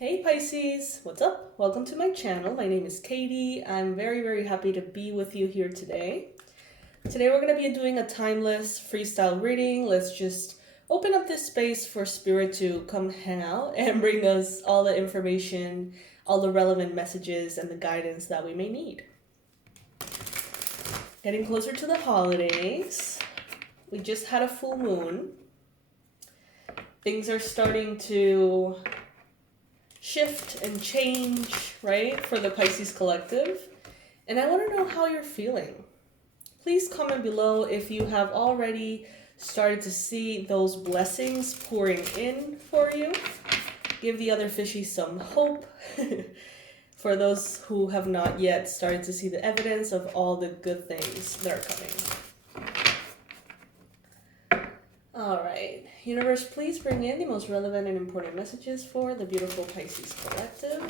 Hey Pisces, what's up? Welcome to my channel. My name is Katie. I'm very happy to be with you here today. Today we're going to be doing a timeless freestyle reading. Let's just open up this space for Spirit to come hang out and bring us all the information, all the relevant messages, and the guidance that we may need. Getting closer to the holidays. We just had a full moon. Things are starting to shift and change, right, for the Pisces collective. And I want to know how you're feeling. Please comment below if you have already started to see those blessings pouring in for you. Give the other fishies some hope. For those who have not yet started to see the evidence of all the good things that are coming. All right, universe, please bring in the most relevant and important messages for the beautiful Pisces collective.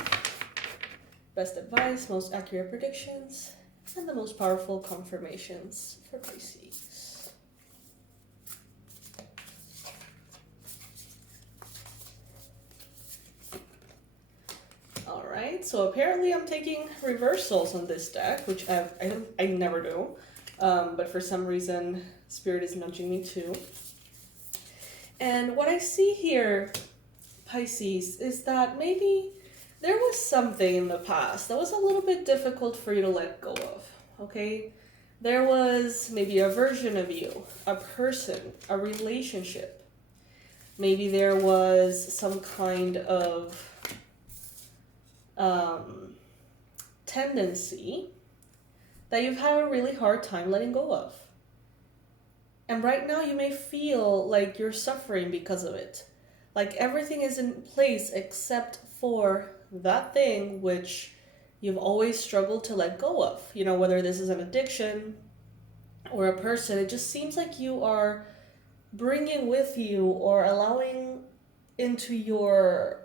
Best advice, most accurate predictions, and the most powerful confirmations for Pisces. All right, so apparently I'm taking reversals on this deck, which I never do, but for some reason Spirit is nudging me to. And what I see here, Pisces, is that maybe there was something in the past that was a little bit difficult for you to let go of, okay? There was maybe a version of you, a person, a relationship. Maybe there was some kind of tendency that you've had a really hard time letting go of. And right now you may feel like you're suffering because of it. Like everything is in place except for that thing which you've always struggled to let go of. You know, whether this is an addiction or a person, it just seems like you are bringing with you or allowing into your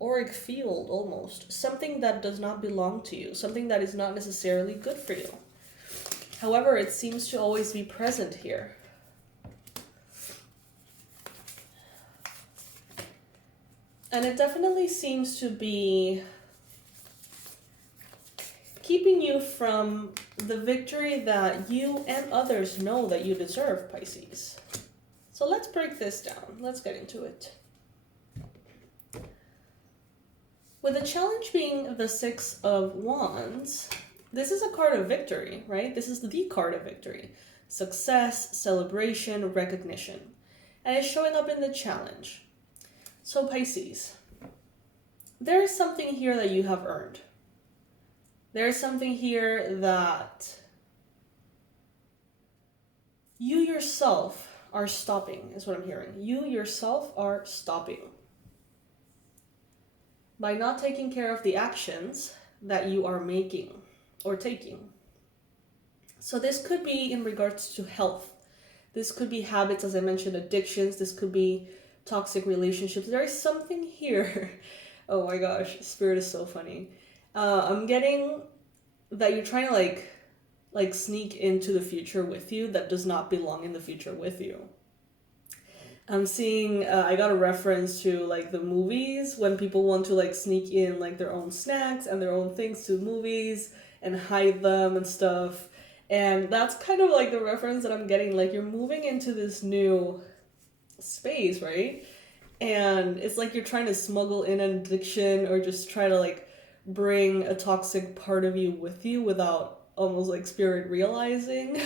auric field almost something that does not belong to you, something that is not necessarily good for you. However, it seems to always be present here. And it definitely seems to be keeping you from the victory that you and others know that you deserve, Pisces. So let's break this down. Let's get into it. With the challenge being the Six of Wands, this is a card of victory, right? This is the card of victory. Success, celebration, recognition. And it's showing up in the challenge. So Pisces, there is something here that you have earned. There is something here that you yourself are stopping, is what I'm hearing. You yourself are stopping by not taking care of the actions that you are making or taking. So this could be in regards to health. This could be habits, as I mentioned, addictions. This could be toxic relationships. There is something here. Oh my gosh, Spirit is so funny. I'm getting that you're trying to like sneak into the future with you that does not belong in the future with you. I'm seeing, I got a reference to like the movies when people want to like sneak in like their own snacks and their own things to movies and hide them and stuff. And that's kind of like the reference that I'm getting. Like you're moving into this new space, right? And it's like you're trying to smuggle in an addiction or just try to like bring a toxic part of you with you without almost like Spirit realizing.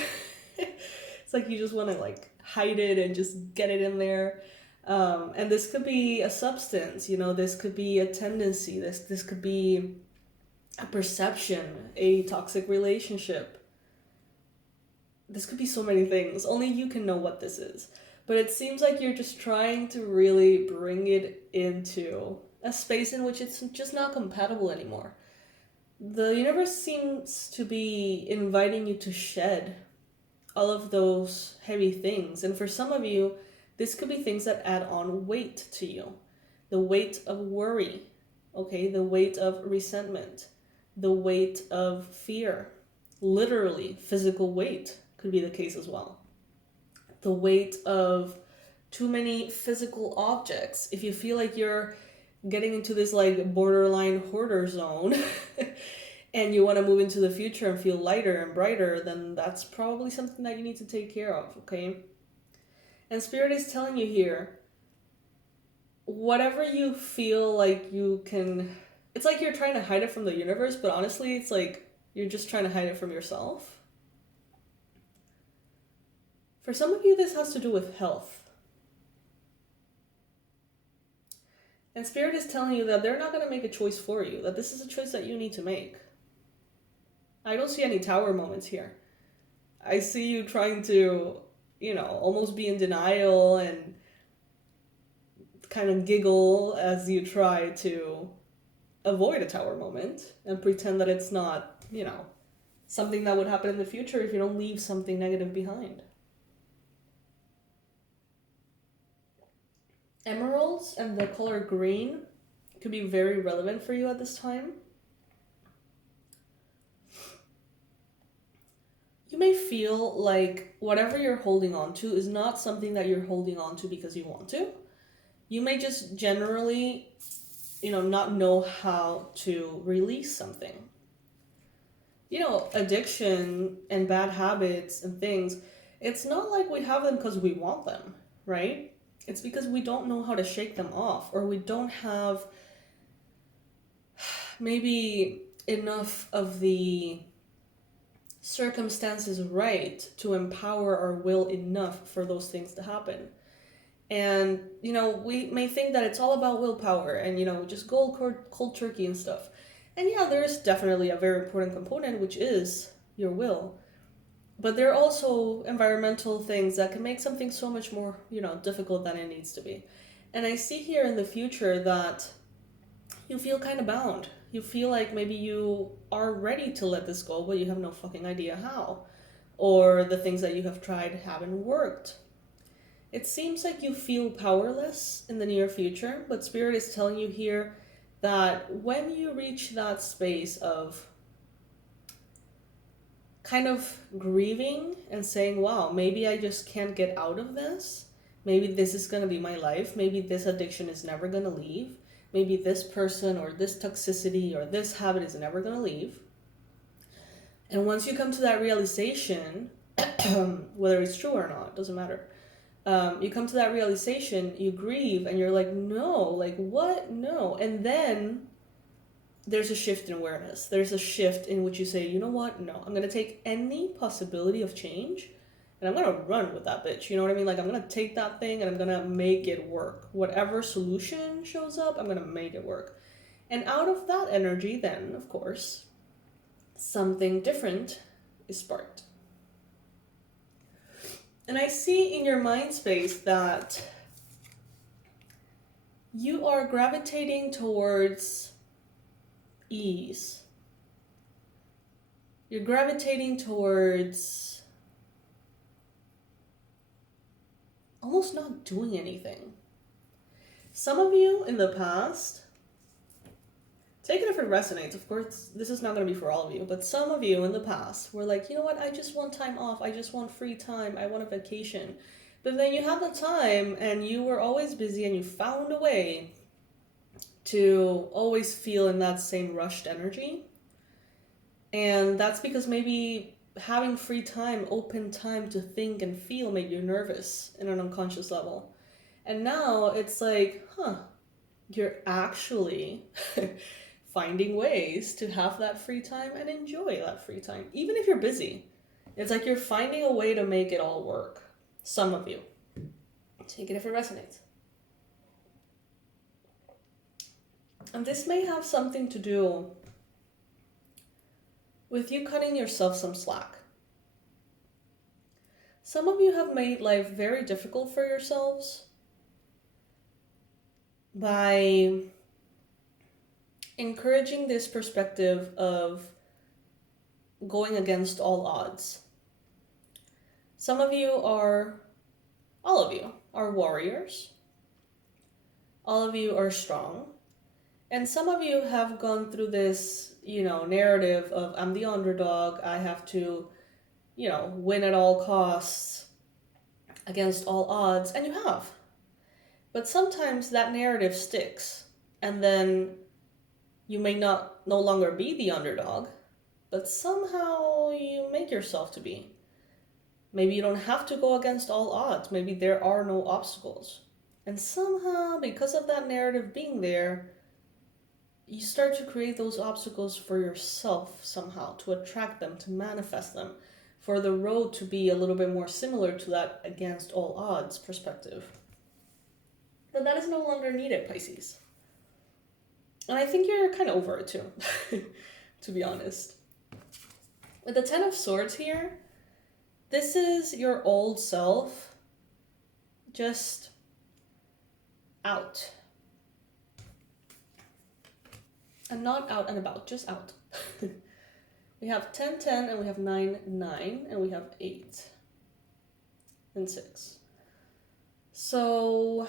It's like you just want to like hide it and just get it in there. And this could be a substance, you know, this could be a tendency, this could be a perception, a toxic relationship. This could be so many things. Only you can know what this is. But it seems like you're just trying to really bring it into a space in which it's just not compatible anymore. The universe seems to be inviting you to shed all of those heavy things. And for some of you, this could be things that add on weight to you. The weight of worry, okay? The weight of resentment, the weight of fear. Literally, physical weight could be the case as well. The weight of too many physical objects. If you feel like you're getting into this like borderline hoarder zone and you want to move into the future and feel lighter and brighter, then that's probably something that you need to take care of, okay? And Spirit is telling you here, whatever you feel like you can, it's like you're trying to hide it from the universe, but honestly, it's like you're just trying to hide it from yourself. For some of you, this has to do with health. And Spirit is telling you that they're not going to make a choice for you, that this is a choice that you need to make. I don't see any tower moments here. I see you trying to, almost be in denial and kind of giggle as you try to avoid a tower moment and pretend that it's not, something that would happen in the future if you don't leave something negative behind. Emeralds and the color green could be very relevant for you at this time. You may feel like whatever you're holding on to is not something that you're holding on to because you want to. You may just generally, not know how to release something. Addiction and bad habits and things, it's not like we have them because we want them, right? It's because we don't know how to shake them off, or we don't have maybe enough of the circumstances right to empower our will enough for those things to happen. And, we may think that it's all about willpower and, just cold turkey and stuff. And yeah, there's definitely a very important component, which is your will. But there are also environmental things that can make something so much more, difficult than it needs to be. And I see here in the future that you feel kind of bound. You feel like maybe you are ready to let this go, but you have no fucking idea how. Or the things that you have tried haven't worked. It seems like you feel powerless in the near future, but Spirit is telling you here that when you reach that space of kind of grieving and saying, wow, maybe I just can't get out of this. Maybe this is going to be my life. Maybe this addiction is never going to leave. Maybe this person or this toxicity or this habit is never going to leave. And once you come to that realization, whether it's true or not, doesn't matter. You come to that realization, you grieve, and you're like, no, like what? No. And then there's a shift in awareness. There's a shift in which you say, you know what? No, I'm going to take any possibility of change and I'm going to run with that bitch. You know what I mean? Like, I'm going to take that thing and I'm going to make it work. Whatever solution shows up, I'm going to make it work. And out of that energy, then, of course, something different is sparked. And I see in your mind space that you are gravitating towards ease. You're gravitating towards almost not doing anything. Some of you in the past, take it if it resonates, of course, this is not going to be for all of you, but some of you in the past were like, you know what, I just want time off, I just want free time, I want a vacation. But then you had the time and you were always busy and you found a way to always feel in that same rushed energy. And that's because maybe having free time, open time to think and feel made you nervous in an unconscious level. And now it's like, you're actually finding ways to have that free time and enjoy that free time. Even if you're busy, it's like you're finding a way to make it all work. Some of you. Take it if it resonates. And this may have something to do with you cutting yourself some slack. Some of you have made life very difficult for yourselves by encouraging this perspective of going against all odds. Some of you are, all of you are warriors. All of you are strong. And some of you have gone through this, narrative of I'm the underdog, I have to, win at all costs against all odds, and you have. But sometimes that narrative sticks. and then you may no longer be the underdog, but somehow you make yourself to be. Maybe you don't have to go against all odds. Maybe there are no obstacles. And somehow, because of that narrative being there, you start to create those obstacles for yourself somehow, to attract them, to manifest them, for the road to be a little bit more similar to that against all odds perspective. But that is no longer needed, Pisces. And I think you're kind of over it too, to be honest. With the Ten of Swords here, this is your old self just out. And not out and about, just out. We have 10, 10, and we have 9, 9, and we have 8 and 6. So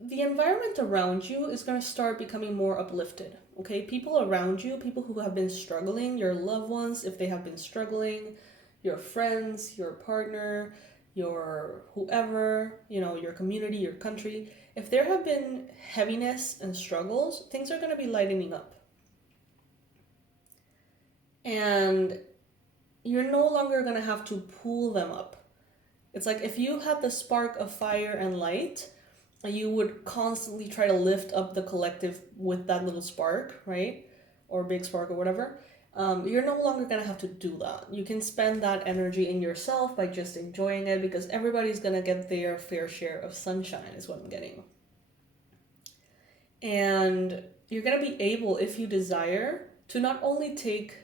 the environment around you is going to start becoming more uplifted, okay? People around you, people who have been struggling, your loved ones, if they have been struggling, your friends, your partner, your whoever, your community, your country, if there have been heaviness and struggles, things are going to be lightening up. And you're no longer going to have to pull them up. It's like if you had the spark of fire and light, you would constantly try to lift up the collective with that little spark, right? Or big spark or whatever. You're no longer going to have to do that. You can spend that energy in yourself by just enjoying it, because everybody's going to get their fair share of sunshine is what I'm getting. And you're going to be able, if you desire, to not only take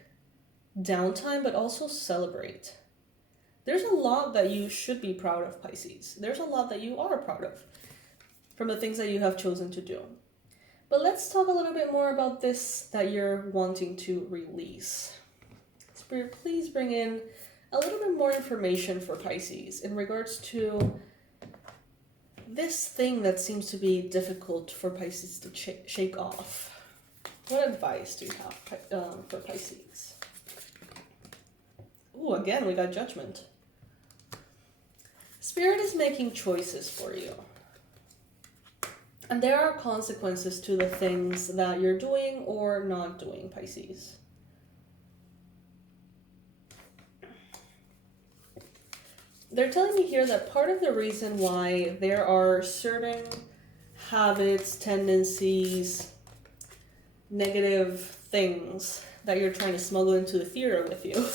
downtime, but also celebrate. There's a lot that you should be proud of, Pisces. There's a lot that you are proud of from the things that you have chosen to do. But let's talk a little bit more about this that you're wanting to release. Spirit, please bring in a little bit more information for Pisces in regards to this thing that seems to be difficult for Pisces to shake off. What advice do you have for Pisces? Ooh, again, we got Judgment. Spirit is making choices for you. And there are consequences to the things that you're doing or not doing, Pisces. They're telling me here that part of the reason why there are certain habits, tendencies, negative things that you're trying to smuggle into the theater with you,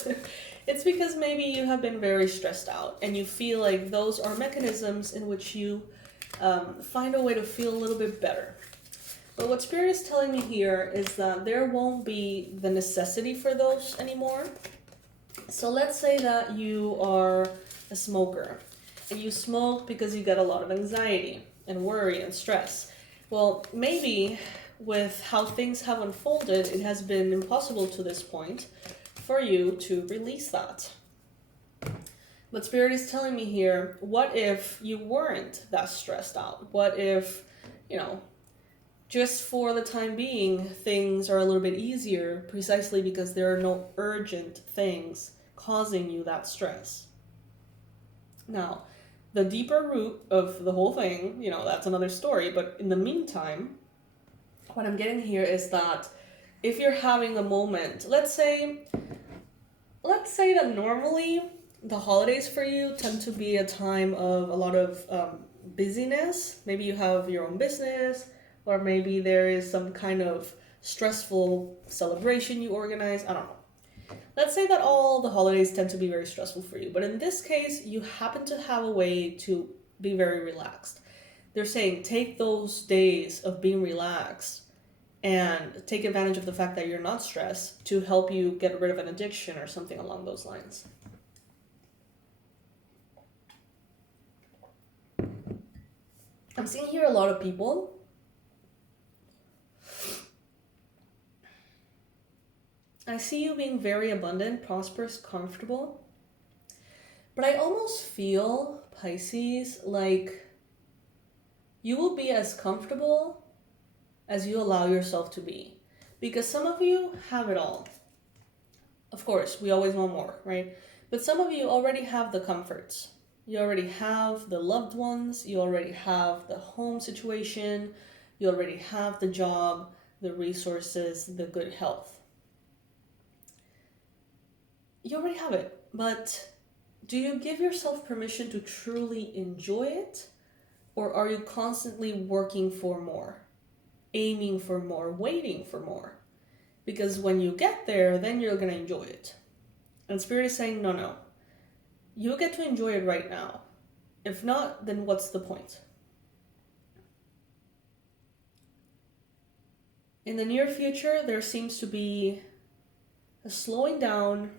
it's because maybe you have been very stressed out and you feel like those are mechanisms in which you find a way to feel a little bit better. But what Spirit is telling me here is that there won't be the necessity for those anymore. So let's say that you are a smoker and you smoke because you get a lot of anxiety and worry and stress. Well, maybe with how things have unfolded, it has been impossible to this point for you to release that. But Spirit is telling me here, what if you weren't that stressed out? What if, just for the time being, things are a little bit easier precisely because there are no urgent things causing you that stress? Now, the deeper root of the whole thing, that's another story. But in the meantime, what I'm getting here is that if you're having a moment, let's say that normally the holidays for you tend to be a time of a lot of busyness. Maybe you have your own business, or maybe there is some kind of stressful celebration you organize. I don't know. Let's say that all the holidays tend to be very stressful for you. But in this case, you happen to have a way to be very relaxed. They're saying take those days of being relaxed and take advantage of the fact that you're not stressed to help you get rid of an addiction or something along those lines. I'm seeing here a lot of people I see you being very abundant, prosperous, comfortable. But I almost feel, Pisces, like you will be as comfortable as you allow yourself to be. Because some of you have it all. Of course, we always want more, right? But some of you already have the comforts. You already have the loved ones, you already have the home situation, you already have the job, the resources, the good health. You already have it, but do you give yourself permission to truly enjoy it? Or are you constantly working for more, aiming for more, waiting for more? Because when you get there, then you're going to enjoy it. And Spirit is saying, no, no. You get to enjoy it right now. If not, then what's the point? In the near future, there seems to be a slowing down,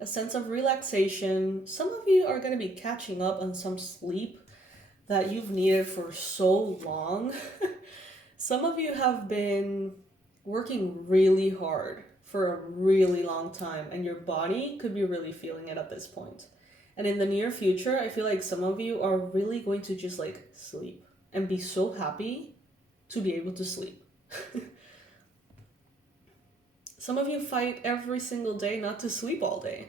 a sense of relaxation. Some of you are going to be catching up on some sleep that you've needed for so long. Some of you have been working really hard for a really long time, and your body could be really feeling it at this point. And in the near future, I feel like some of you are really going to just like sleep and be so happy to be able to sleep. Some of you fight every single day not to sleep all day.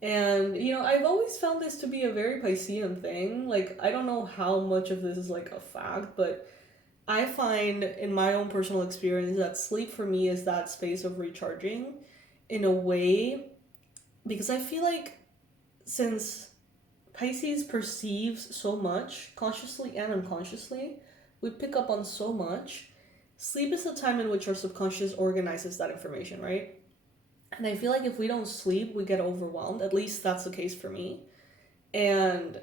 And, you know, I've always found this to be a very Piscean thing. Like, I don't know how much of this is like a fact, but I find in my own personal experience that sleep for me is that space of recharging in a way, because I feel like since Pisces perceives so much, consciously and unconsciously, we pick up on so much. Sleep is the time in which our subconscious organizes that information, right? And I feel like if we don't sleep, we get overwhelmed. At least that's the case for me. And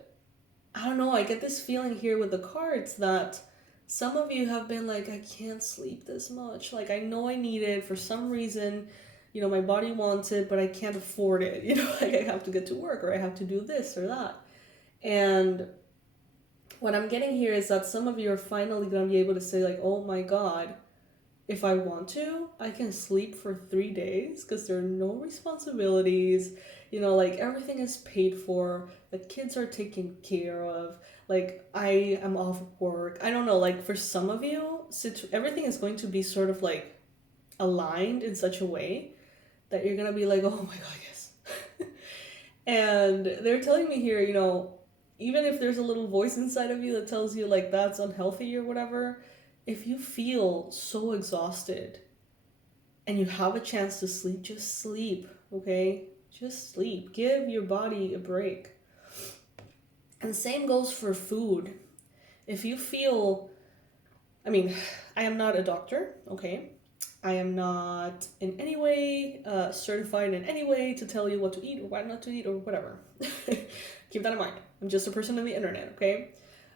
I don't know, I get this feeling here with the cards that some of you have been like, I can't sleep this much. Like, I know I need it for some reason. You know, my body wants it, but I can't afford it. You know, like I have to get to work or I have to do this or that. And what I'm getting here is that some of you are finally going to be able to say like, oh my God, if I want to, I can sleep for 3 days because there are no responsibilities. You know, like everything is paid for. The kids are taken care of. Like I am off work. I don't know, like for some of you, everything is going to be sort of like aligned in such a way that you're going to be like, oh my God, yes. And they're telling me here, you know, even if there's a little voice inside of you that tells you like that's unhealthy or whatever, if you feel so exhausted and you have a chance to sleep, just sleep, okay? Just sleep. Give your body a break. And same goes for food. If you feel, I mean, I am not a doctor, okay? I am not in any way certified in any way to tell you what to eat or what not to eat or whatever. Keep that in mind. I'm just a person on the internet, okay?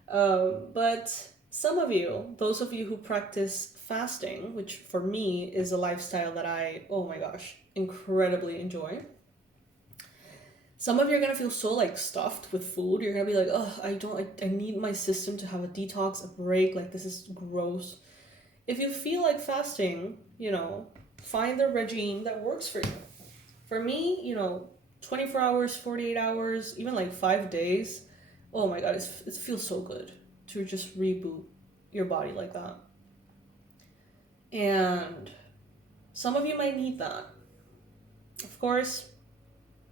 But some of you, those of you who practice fasting, which for me is a lifestyle that I, oh my gosh, incredibly enjoy. Some of you are going to feel so like stuffed with food. You're going to be like, oh, I need my system to have a detox, a break. Like this is gross. If you feel like fasting, you know, find the regime that works for you. For me, you know, 24 hours, 48 hours, even like 5 days. Oh my God, it feels so good to just reboot your body like that. And some of you might need that. Of course,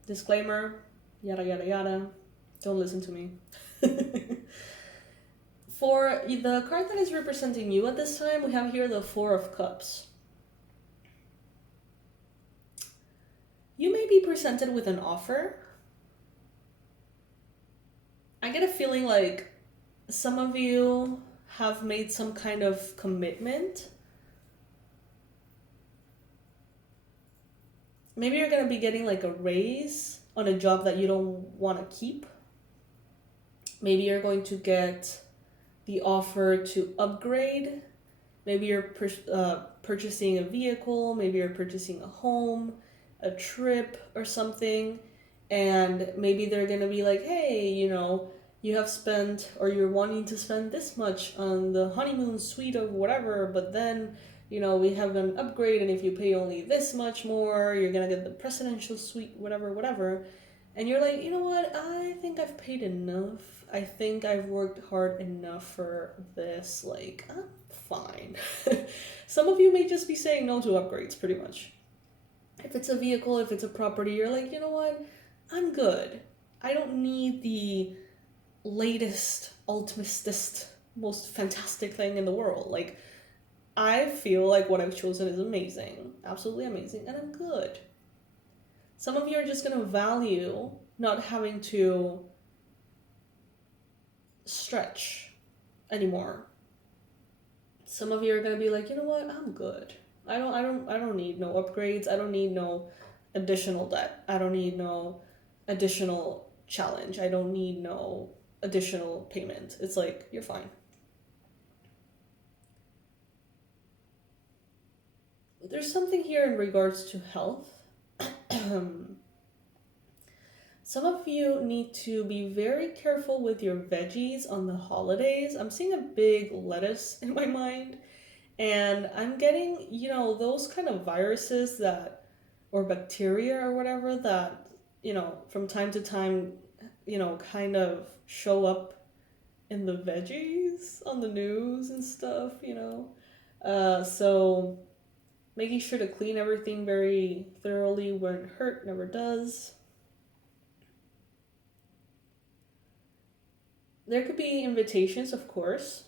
disclaimer, yada, yada, yada. Don't listen to me. For the card that is representing you at this time, we have here the Four of Cups. You may be presented with an offer. I get a feeling like some of you have made some kind of commitment. Maybe you're going to be getting like a raise on a job that you don't want to keep. Maybe you're going to get the offer to upgrade. Maybe you're purchasing a vehicle. Maybe you're purchasing a home, a trip or something. And maybe they're going to be like, hey, you know, you have spent or you're wanting to spend this much on the honeymoon suite or whatever, but then, you know, we have an upgrade and if you pay only this much more, you're going to get the presidential suite, whatever. And you're like, you know what? I think I've paid enough. I think I've worked hard enough for this. Like, I'm fine. Some of you may just be saying no to upgrades, pretty much. If it's a vehicle, if it's a property, you're like, you know what? I'm good. I don't need the latest, ultimistest, most fantastic thing in the world. Like, I feel like what I've chosen is amazing, absolutely amazing, and I'm good. Some of you are just going to value not having to stretch anymore. Some of you are going to be like, you know what, I'm good. I don't need no upgrades. I don't need no additional debt. I don't need no additional challenge. I don't need no additional payment. It's like, you're fine. There's something here in regards to health. Some of you need to be very careful with your veggies on the holidays. I'm seeing a big lettuce in my mind, and I'm getting, those kind of viruses that, or bacteria or whatever that, from time to time, kind of show up in the veggies on the news and stuff, So making sure to clean everything very thoroughly won't hurt, never does. There could be invitations, of course.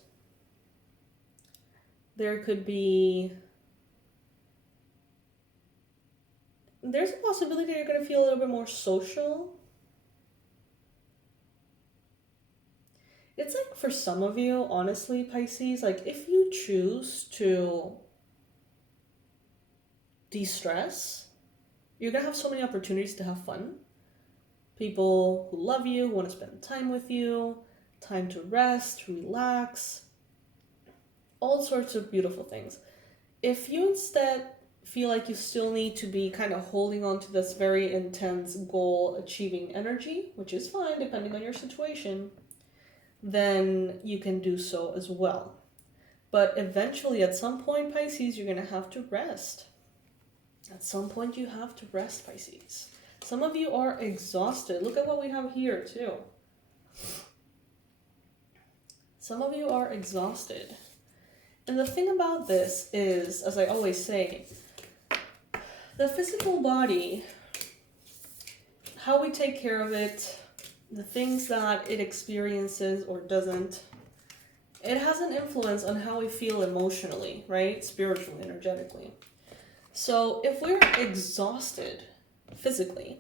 There's a possibility you're going to feel a little bit more social. It's like for some of you, honestly, Pisces, like if you choose to de-stress, you're going to have so many opportunities to have fun. People who love you, who want to spend time with you, time to rest, relax, all sorts of beautiful things. If you instead feel like you still need to be kind of holding on to this very intense goal achieving energy, which is fine depending on your situation, then you can do so as well. But eventually, at some point, Pisces, you're going to have to rest. At some point, you have to rest, Pisces. Some of you are exhausted. Look at what we have here, too. Some of you are exhausted. And the thing about this is, as I always say, the physical body, how we take care of it, the things that it experiences or doesn't, it has an influence on how we feel emotionally, right? Spiritually, energetically. So if we're exhausted physically,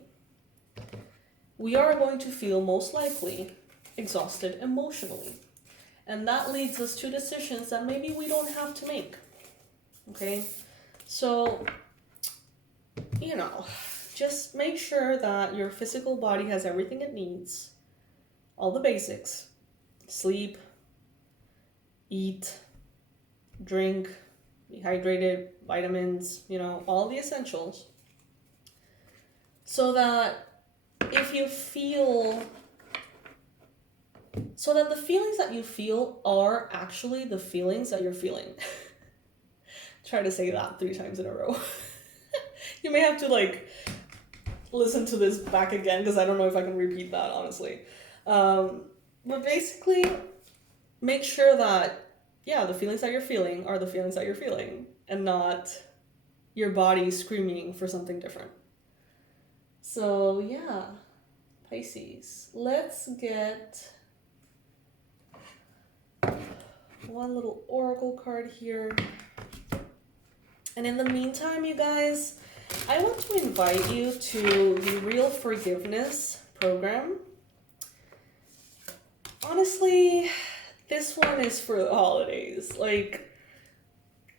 we are going to feel most likely exhausted emotionally. And that leads us to decisions that maybe we don't have to make. Okay? So, just make sure that your physical body has everything it needs. All the basics. Sleep, eat, drink, be hydrated, vitamins, all the essentials. So that the feelings that you feel are actually the feelings that you're feeling. Try to say that 3 times in a row. You may have to listen to this back again because I don't know if I can repeat that, honestly. But basically, make sure that, the feelings that you're feeling are the feelings that you're feeling and not your body screaming for something different. So, Pisces, let's get one little oracle card here. And in the meantime, you guys, I want to invite you to the Real Forgiveness program. Honestly, this one is for the holidays.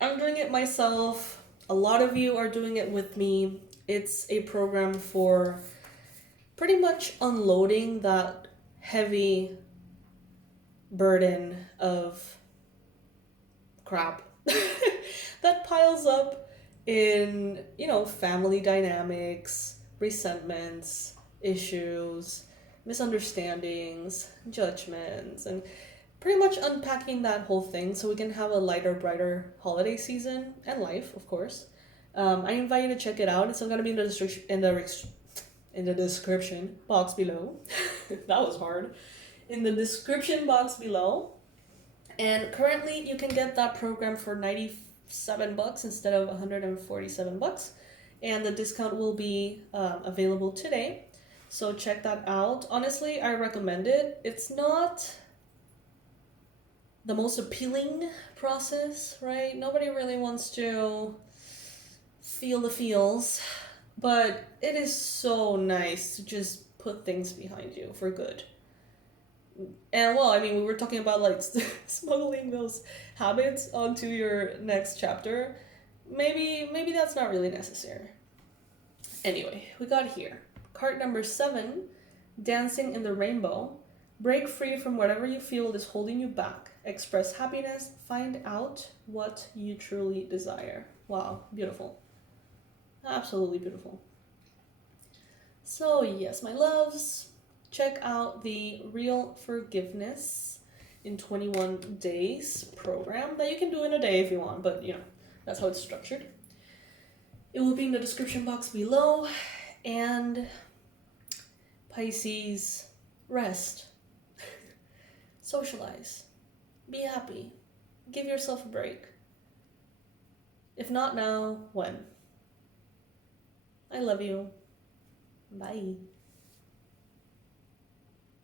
I'm doing it myself. A lot of you are doing it with me. It's a program for pretty much unloading that heavy burden of crap that piles up in, family dynamics, resentments, issues, misunderstandings, judgments, and pretty much unpacking that whole thing so we can have a lighter, brighter holiday season and life, of course. I invite you to check it out. It's going to be in the description box below. That was hard. In the description box below. And currently you can get that program for $97 instead of $147. And the discount will be available today. So check that out. Honestly, I recommend it. It's not the most appealing process, right? Nobody really wants to feel the feels, but it is so nice to just put things behind you for good. And well, I mean, we were talking about like smuggling those habits onto your next chapter. Maybe that's not really necessary. Anyway, we got here. Card number 7, Dancing in the Rainbow. Break free from whatever you feel is holding you back. Express happiness. Find out what you truly desire. Wow, beautiful. Absolutely beautiful. So yes, my loves, check out the Real Forgiveness in 21 Days program that you can do in a day if you want, but you know, that's how it's structured. It will be in the description box below. And Pisces, rest, socialize, be happy, give yourself a break. If not now, when? I love you. Bye.